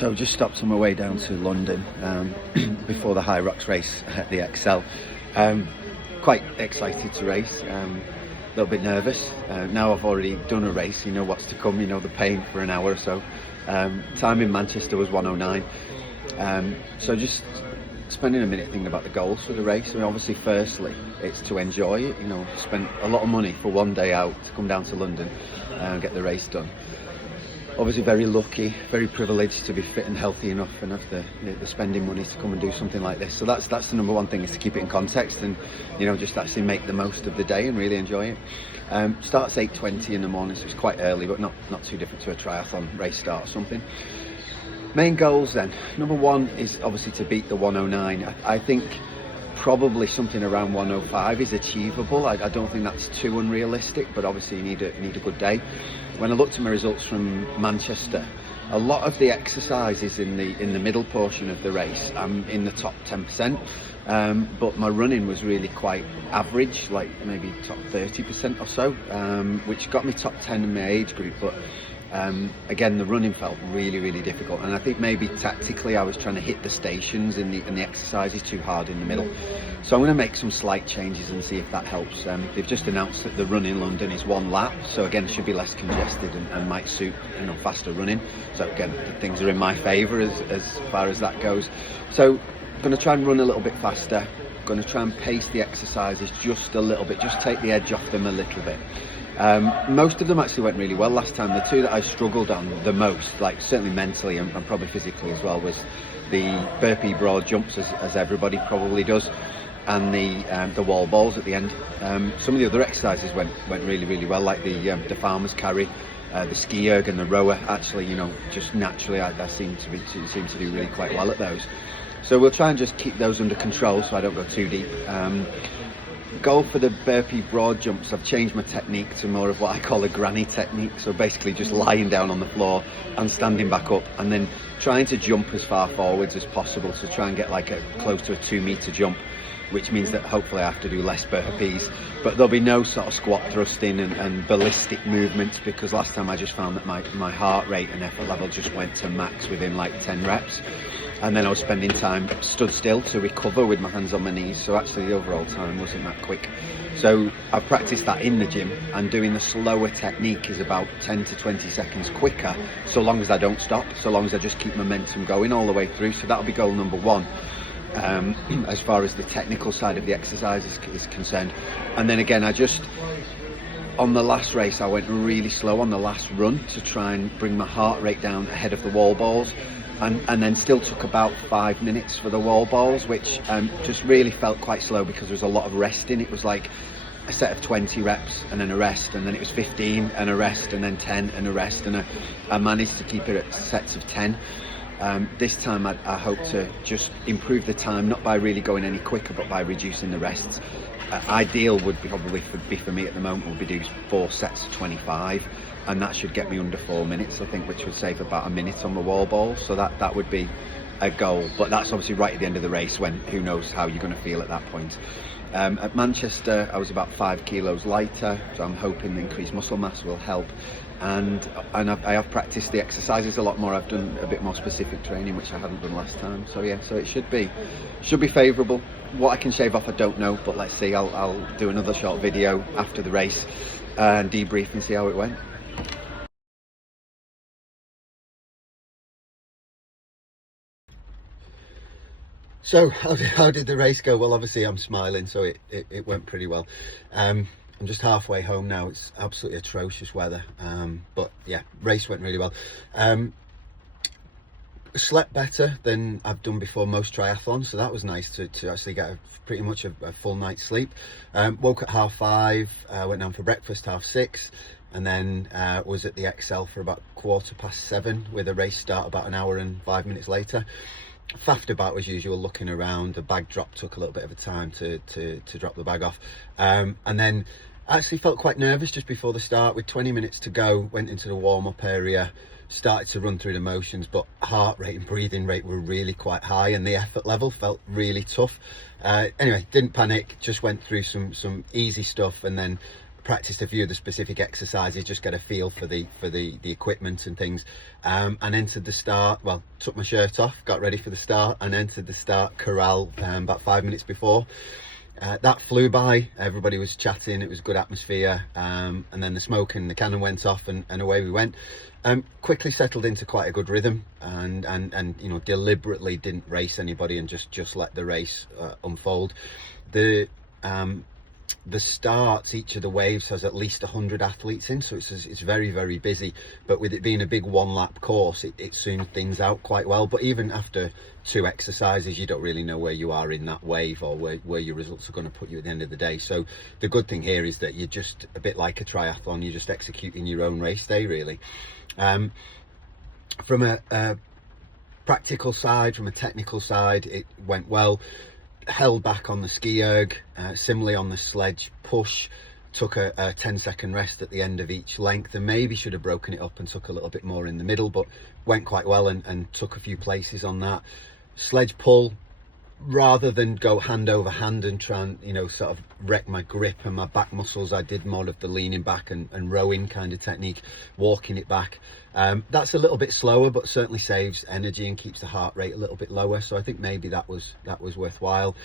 So just stopped on my way down to London before the HYrOx race at the XL. Quite excited to race, a little bit nervous. Now I've already done a race, you know what's to come, you know the pain for an hour or so. Time in Manchester was 1:09. So just spending a minute thinking about the goals for the race. I mean, obviously firstly it's to enjoy it, you know, spent a lot of money for one day out to come down to London and get the race done. Obviously very lucky, very privileged to be fit and healthy enough and have the spending money to come and do something like this. So that's the number one thing, is to keep it in context and, you know, just actually make the most of the day and really enjoy it. Starts 8:20 in the morning, so it's quite early, but not too different to a triathlon race start or something. Main goals then, number one is obviously to beat the 1:09. I think probably something around 1:05 is achievable. I don't think that's too unrealistic, but obviously you need a good day. When I looked at my results from Manchester, a lot of the exercises in the middle portion of the race, I'm in the top 10%, but my running was really quite average, like maybe top 30% or so, which got me top 10 in my age group. But again, the running felt really difficult, and I think maybe tactically I was trying to hit the stations in the exercises too hard in the middle. So I'm going to make some slight changes and see if that helps. They've just announced that the run in London is 1 lap, so again it should be less congested and might suit, you know, faster running. So again, things are in my favour as far as that goes. So I'm going to try and run a little bit faster. I'm going to try and pace the exercises just a little bit, just take the edge off them a little bit. Most of them actually went really well last time. The two that I struggled on the most, like certainly mentally and probably physically as well, was the burpee broad jumps, as everybody probably does, and the wall balls at the end. Some of the other exercises went really well, like the farmer's carry, the ski erg and the rower. Actually, you know, just naturally I seem to do really quite well at those. So we'll try and just keep those under control so I don't go too deep. Goal for the burpee broad jumps, I've changed my technique to more of what I call a granny technique. So basically just lying down on the floor and standing back up, and then trying to jump as far forwards as possible, to try and get like close to a 2-meter jump, which means that hopefully I have to do less burpees, but there'll be no sort of squat thrusting and ballistic movements, because last time I just found that my heart rate and effort level just went to max within like 10 reps. And then I was spending time stood still to recover with my hands on my knees, so actually the overall time wasn't that quick. So I've practiced that in the gym, and doing the slower technique is about 10 to 20 seconds quicker, so long as I don't stop, so long as I just keep momentum going all the way through. So that'll be goal number one, as far as the technical side of the exercise is concerned. And then again, on the last race I went really slow on the last run to try and bring my heart rate down ahead of the wall balls. And then still took about 5 minutes for the wall balls, which just really felt quite slow because there was a lot of resting. It was like a set of 20 reps and then a rest, and then it was 15 and a rest, and then 10 and a rest, and I managed to keep it at sets of 10. This time I hope to just improve the time, not by really going any quicker, but by reducing the rests. Ideal would probably be for me at the moment would be do 4 sets of 25, and that should get me under 4 minutes, I think, which would save about a minute on the wall ball. So that would be a goal, but that's obviously right at the end of the race, when who knows how you're going to feel at that point. At Manchester I was about 5 kilos lighter, so I'm hoping the increased muscle mass will help. And I have practiced the exercises a lot more. I've done a bit more specific training, which I hadn't done last time. So yeah, so it should be favourable. What I can shave off I don't know, but let's see. I'll do another short video after the race and debrief and see how it went. So how did the race go? Well, obviously I'm smiling, so it went pretty well. I'm just halfway home now. It's absolutely atrocious weather, but yeah, race went really well. Slept better than I've done before most triathlons, so that was nice to actually get pretty much a full night's sleep. Woke at 5:30, went down for breakfast 6:30, and then was at the XL for about 7:15 with a race start about an hour and 5 minutes later. Faffed about as usual, looking around. The bag drop took a little bit of a time to drop the bag off, and then actually felt quite nervous just before the start. With 20 minutes to go, went into the warm-up area, started to run through the motions, but heart rate and breathing rate were really quite high, and the effort level felt really tough. Anyway, didn't panic, just went through some easy stuff, and then practiced a few of the specific exercises, just get a feel for the equipment and things, and entered the start. Well, took my shirt off, got ready for the start, and entered the start corral about 5 minutes before. That flew by. Everybody was chatting, it was a good atmosphere, and then the smoke and the cannon went off, and away we went. Quickly settled into quite a good rhythm, and you know, deliberately didn't race anybody and just let the race unfold. The starts, each of the waves has at least 100 athletes in, so it's very, very busy. But with it being a big one-lap course, it soon things out quite well. But even after 2 exercises, you don't really know where you are in that wave, or where your results are going to put you at the end of the day. So the good thing here is that you're just a bit like a triathlon. You're just executing your own race day, really. From a practical side, from a technical side, it went well. Held back on the ski erg, similarly on the sledge push, took a 10-second rest at the end of each length, and maybe should have broken it up and took a little bit more in the middle, but went quite well, and took a few places on that. Sledge pull, rather than go hand over hand and try and, you know, sort of wreck my grip and my back muscles, I did more of the leaning back and rowing kind of technique, walking it back. That's a little bit slower, but certainly saves energy and keeps the heart rate a little bit lower, so I think maybe that was worthwhile.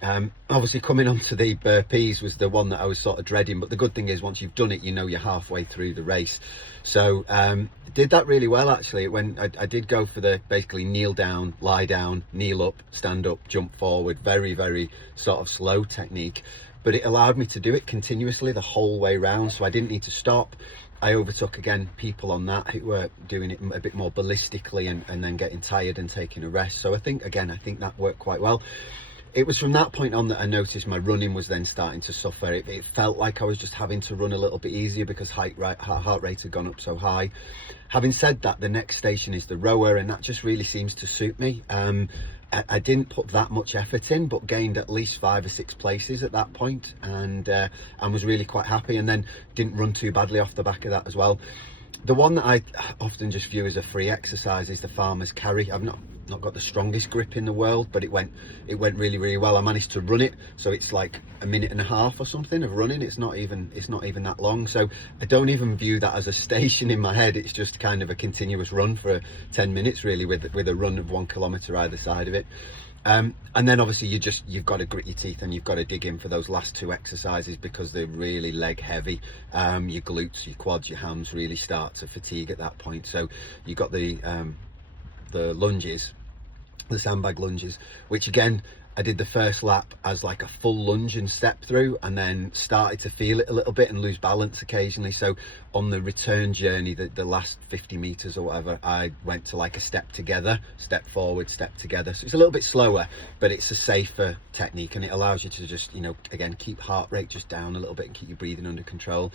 Obviously coming on to the burpees was the one that I was sort of dreading, but the good thing is once you've done it, you know you're halfway through the race. So did that really well, actually. When I did go for the basically kneel down, lie down, kneel up, stand up, jump forward, very, very sort of slow technique, but it allowed me to do it continuously the whole way round, so I didn't need to stop. I overtook again people on that who were doing it a bit more ballistically, and then getting tired and taking a rest. So I think that worked quite well. It was from that point on that I noticed my running was then starting to suffer. It felt like I was just having to run a little bit easier because heart rate had gone up so high. Having said that, the next station is the rower, and that just really seems to suit me. I didn't put that much effort in, but gained at least 5 or 6 places at that point, and was really quite happy, and then didn't run too badly off the back of that as well. The one that I often just view as a free exercise is the farmer's carry. I've not got the strongest grip in the world, but it went really, really well. I managed to run it, so it's like a minute and a half or something of running. It's not even that long, so I don't even view that as a station in my head. It's just kind of a continuous run for 10 minutes really, with a run of 1 kilometre either side of it. And then obviously you've got to grit your teeth, and you've got to dig in for those last 2 exercises because they're really leg heavy. Your glutes, your quads, your hams really start to fatigue at that point. So you've got the lunges, the sandbag lunges, which again I did the first lap as like a full lunge and step through, and then started to feel it a little bit and lose balance occasionally. So on the return journey, the last 50 meters or whatever, I went to like a step together, step forward, step together. So it's a little bit slower, but it's a safer technique, and it allows you to just, you know, again, keep heart rate just down a little bit and keep your breathing under control.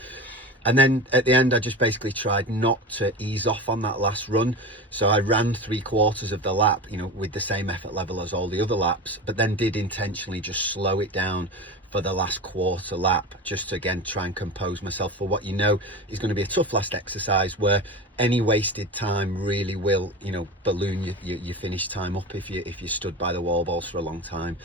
And then at the end, I just basically tried not to ease off on that last run. So I ran 3/4 of the lap, you know, with the same effort level as all the other laps, but then did intentionally just slow it down for the last quarter lap, just to again try and compose myself for what you know is going to be a tough last exercise, where any wasted time really will, you know, balloon your finish time up if you stood by the wall balls for a long time.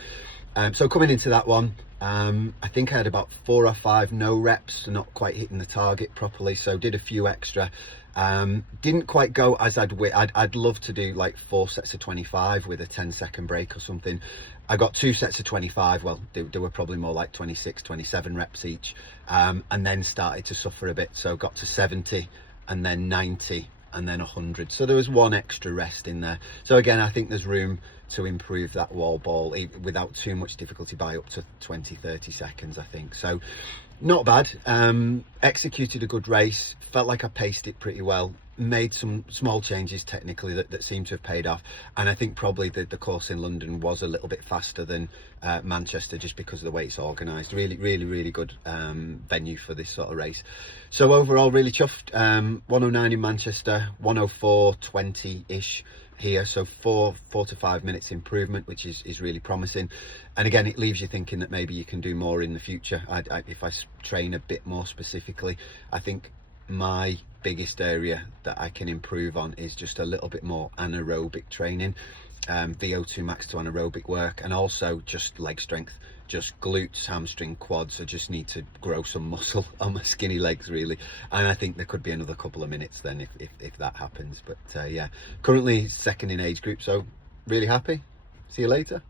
So coming into that one, I think I had about 4 or 5 no reps, so not quite hitting the target properly, so did a few extra. Didn't quite go as I'd love to do like 4 sets of 25 with a 10-second break or something. I got 2 sets of 25, well, they were probably more like 26, 27 reps each, and then started to suffer a bit, so got to 70 and then 90 and then 100, so there was 1 extra rest in there. So again, I think there's room to improve that wall ball without too much difficulty by up to 20-30 seconds, I think. So not bad. Executed a good race, felt like I paced it pretty well, made some small changes technically that seemed to have paid off, and I think probably the course in London was a little bit faster than Manchester, just because of the way it's organised. Really good venue for this sort of race. So overall, really chuffed. 109 in Manchester, 104.20-ish here, so 4 to 5 minutes improvement, which is really promising. And again, it leaves you thinking that maybe you can do more in the future. If I train a bit more specifically, I think my biggest area that I can improve on is just a little bit more anaerobic training. VO2 max to anaerobic work, and also just leg strength, just glutes, hamstring, quads. I just need to grow some muscle on my skinny legs really, and I think there could be another couple of minutes then if that happens. But yeah, currently second in age group, so really happy. See you later.